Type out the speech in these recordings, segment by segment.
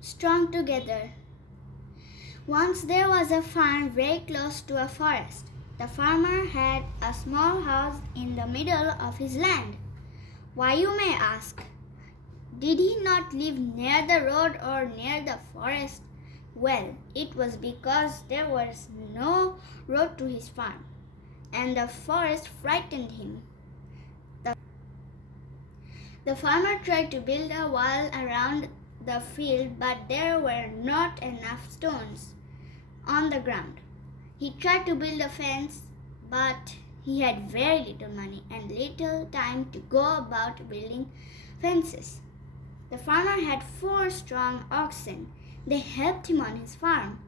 strong together. Once there was a farm very close to a forest. The farmer had a small house in the middle of his land. Why, you may ask? Did he not live near the road or near the forest? Well, it was because there was no road to his farm, and the forest frightened him. The farmer tried to build a wall around the field, but there were not enough stones on the ground. He tried to build a fence, but he had very little money and little time to go about building fences. The farmer had 4 strong oxen. They helped him on his farm.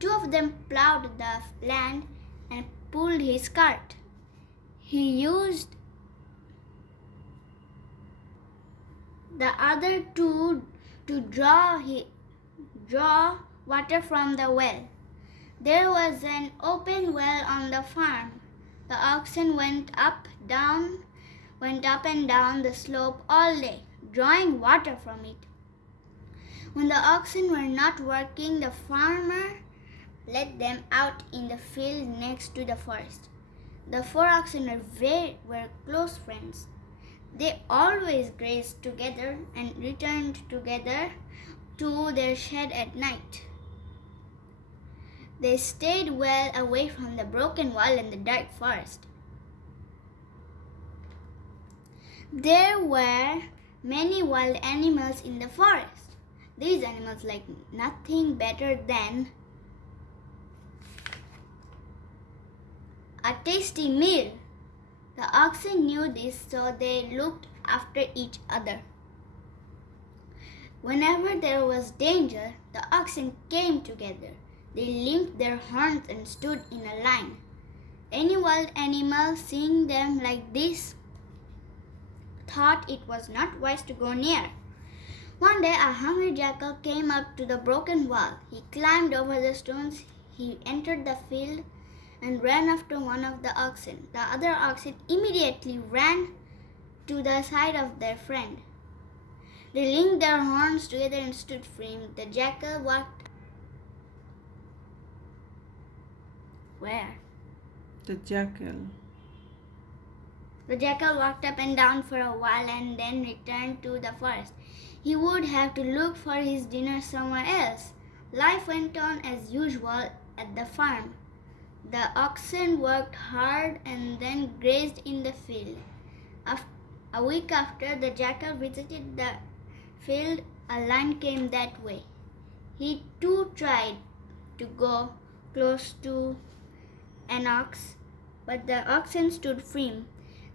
2 of them ploughed the land and pulled his cart. He used the other 2 to draw water from the well. There was an open well on the farm. The oxen went up and down the slope all day, drawing water from it. When the oxen were not working, the farmer let them out in the field next to the forest. The 4 oxen were close friends. They always grazed together and returned together to their shed at night. They stayed well away from the broken wall and the dark forest. There were many wild animals in the forest. These animals liked nothing better than a tasty meal. The oxen knew this, so they looked after each other. Whenever there was danger, the oxen came together. They linked their horns and stood in a line. Any wild animal seeing them like this thought it was not wise to go near. One day a hungry jackal came up to the broken wall. He climbed over the stones. He entered the field and ran after one of the oxen. The other oxen immediately ran to the side of their friend. They linked their horns together and stood firm. The jackal walked. Where? The jackal. The jackal walked up and down for a while and then returned to the forest. He would have to look for his dinner somewhere else. Life went on as usual at the farm. The oxen worked hard and then grazed in the field. A week after the jackal visited the field, a lion came that way. He too tried to go close to an ox, but the oxen stood firm.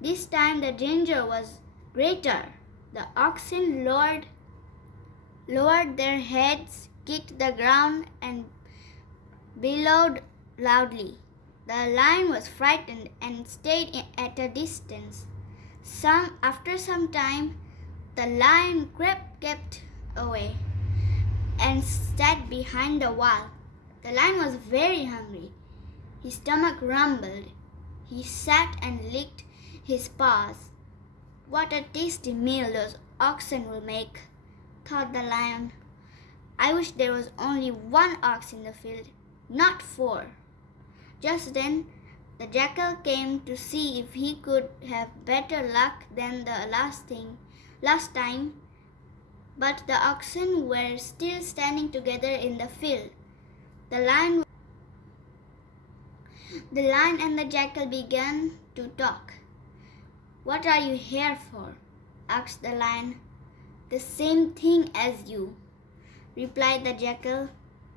This time the danger was greater. The oxen lowered their heads, kicked the ground, and bellowed loudly. The lion was frightened and stayed at a distance. After some time, the lion kept away and sat behind the wall. The lion was very hungry. His stomach rumbled. He sat and licked his paws. What a tasty meal those oxen will make, thought the lion. I wish there was only 1 ox in the field, not 4. Just then, the jackal came to see if he could have better luck than the last time, but the oxen were still standing together in the field. The lion and the jackal began to talk. "What are you here for?" asked the lion. "The same thing as you," replied the jackal.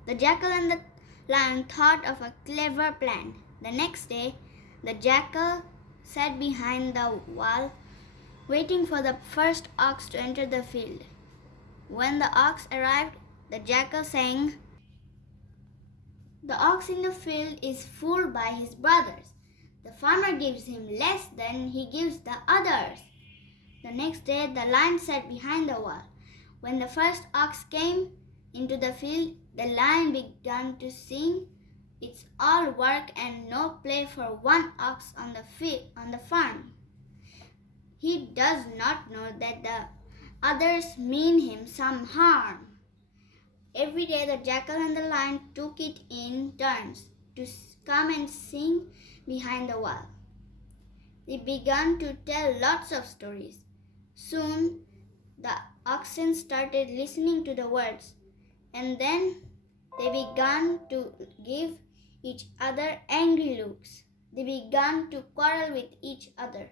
The jackal and the lion thought of a clever plan. The next day, the jackal sat behind the wall, waiting for the first ox to enter the field. When the ox arrived, the jackal sang, "The ox in the field is fooled by his brothers. The farmer gives him less than he gives the others." The next day, the lion sat behind the wall. When the first ox came into the field, the lion began to sing, "It's all work and no play for 1 ox on the farm." He does not know that the others mean him some harm. Every day the jackal and the lion took it in turns to come and sing behind the wall. They began to tell lots of stories. Soon the oxen started listening to the words, and then they began to give each other angry looks. They began to quarrel with each other.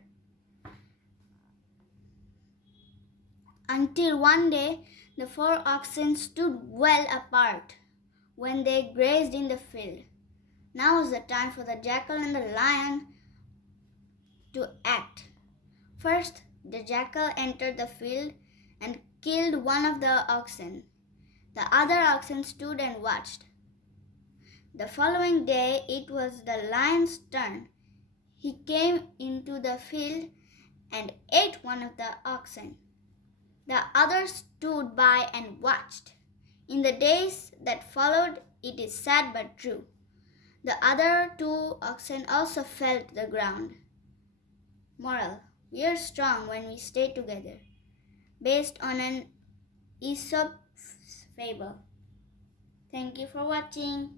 Until one day, the 4 oxen stood well apart when they grazed in the field. Now was the time for the jackal and the lion to act. First, the jackal entered the field and killed one of the oxen. The other oxen stood and watched. The following day, it was the lion's turn. He came into the field and ate one of the oxen. The others stood by and watched. In the days that followed, it is sad but true, the other 2 oxen also fell to the ground. Moral: we are strong when we stay together. Based on an Aesop's fable. Thank you for watching.